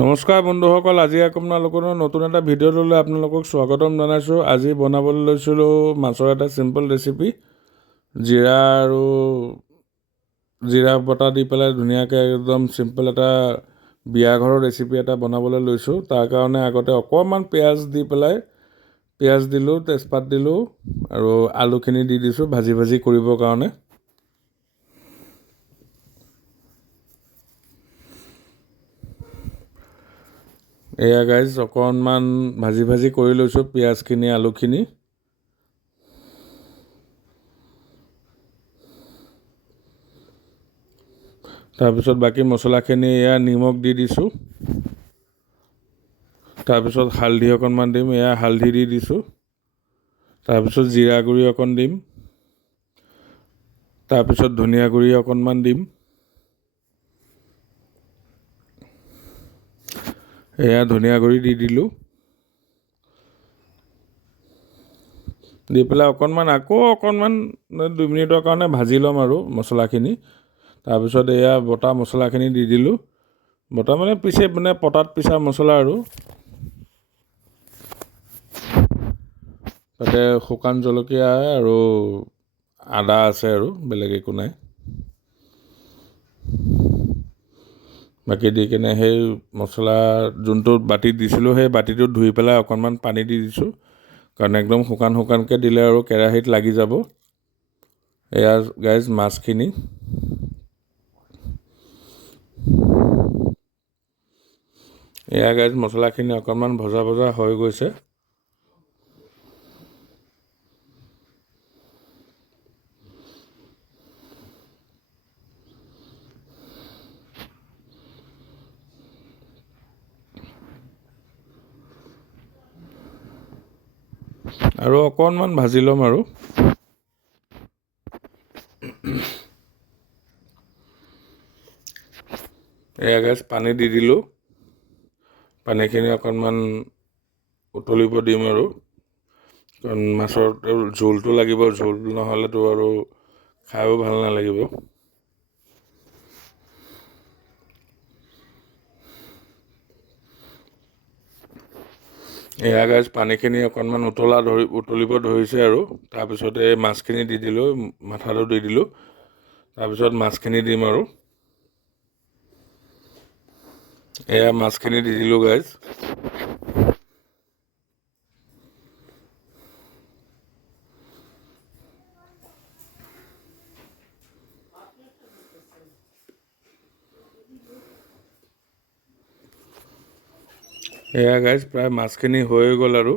নমস্কাৰ বন্ধুসকল, আজি আপোনালোকৰ নতুন এটা ভিডিঅ'লৈ আপোনালোকক স্বাগতম জনাইছোঁ। আজি বনাবলৈ লৈছিলোঁ মাছৰ এটা চিম্পল ৰেচিপি। জিৰা বটা দি পেলাই ধুনীয়াকৈ একদম চিম্পল এটা বিয়া ঘৰৰ ৰেচিপি এটা বনাবলৈ লৈছোঁ। তাৰ কাৰণে আগতে অকণমান পিঁয়াজ দি পেলাই পিঁয়াজ দিলোঁ, তেজপাত দিলোঁ আৰু আলুখিনি দি দিছোঁ ভাজি কৰিবৰ কাৰণে। এয়া গাইজ অকণমান ভাজি কৰি লৈছোঁ পিঁয়াজখিনি, আলুখিনি। তাৰপিছত বাকী মছলাখিনি এয়া নিমখ দি দিছোঁ। তাৰপিছত হালধি অকণমান দিম, এয়া হালধি দি দিছোঁ। তাৰপিছত জিৰা গুড়ি অকণ দিম। তাৰপিছত ধনিয়া গুড়ি অকণমান দিম। এয়া ধনিয়া গুড়ি দি দিলোঁ। দি পেলাই আকৌ অকণমান 2 মিনিটৰ কাৰণে ভাজি ল'ম আৰু মছলাখিনি। তাৰপিছত এয়া বটা মছলাখিনি দি দিলোঁ। বটা মানে পটাত পিছা মছলা আৰু। তাতে শুকান জলকীয়া আৰু আদা আছে আৰু বেলেগ একো নাই। বাকী দি কিনে সেই মছলা যোনটো বাতিত দিছিলোঁ সেই বাতিটোত ধুই পেলাই অকণমান পানী দি দিছোঁ, কাৰণ একদম শুকানকৈ দিলে আৰু কেৰাহীত লাগি যাব। এয়া গাইজ মাছখিনি। এয়া গাইজ মছলাখিনি অকণমান ভজা হৈ গৈছে। আৰু অকণমান ভাজি ল'ম আৰু। এয়া গাইজ পানী দি দিলোঁ। পানীখিনি অকণমান উতলিব দিম আৰু, কাৰণ মাছৰ জোলটো লাগিব, জোল নহ'লেতো আৰু খায়ো ভাল নালাগিব। এয়া গাইজ পানীখিনি অকণমান উতলিব ধৰিছে আৰু। তাৰপিছত এই মাছখিনি দি দিলোঁ, মাথাটো দি দিলোঁ। তাৰপিছত মাছখিনি দিম আৰু। এয়া মাছখিনি দি দিলোঁ গাইজ। এয়া গাইজ প্ৰায় মাছখিনি হৈয়ে গ'ল আৰু।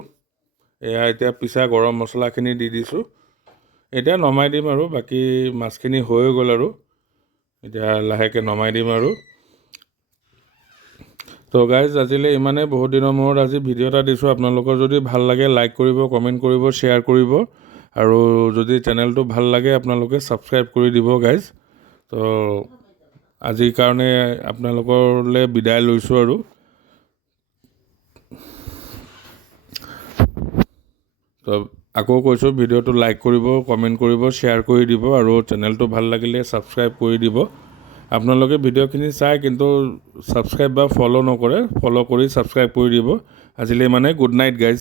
এয়া এতিয়া পিছা গৰম মছলাখিনি দি দিছোঁ। এতিয়া নমাই দিম আৰু, বাকী মাছখিনি হৈয়ে গ'ল আৰু। এতিয়া লাহেকৈ নমাই দিম আৰু। তো গাইজ আজিলৈ ইমানেই। বহুত দিনৰ মূৰত আজি ভিডিঅ' এটা দিছোঁ। আপোনালোকৰ যদি ভাল লাগে লাইক কৰিব, কমেণ্ট কৰিব, শ্বেয়াৰ কৰিব। আৰু যদি চেনেলটো ভাল লাগে আপোনালোকে ছাবস্ক্ৰাইব কৰি দিব গাইজ। তো আজিৰ কাৰণে আপোনালোকলৈ বিদায় লৈছোঁ আৰু। তো আকৌ কৈছোঁ, ভিডিঅ'টো লাইক কৰিব, কমেণ্ট কৰিব, শ্বেয়াৰ কৰি দিব আৰু চেনেলটো ভাল লাগিলে ছাবস্ক্ৰাইব কৰি দিব। আপোনালোকে ভিডিঅ'খিনি চাই কিন্তু ছাবস্ক্ৰাইব বা ফ'ল' নকৰে। ফ'ল' কৰি ছাবস্ক্ৰাইব কৰি দিব। আজিলৈ গুড নাইট গাইজ।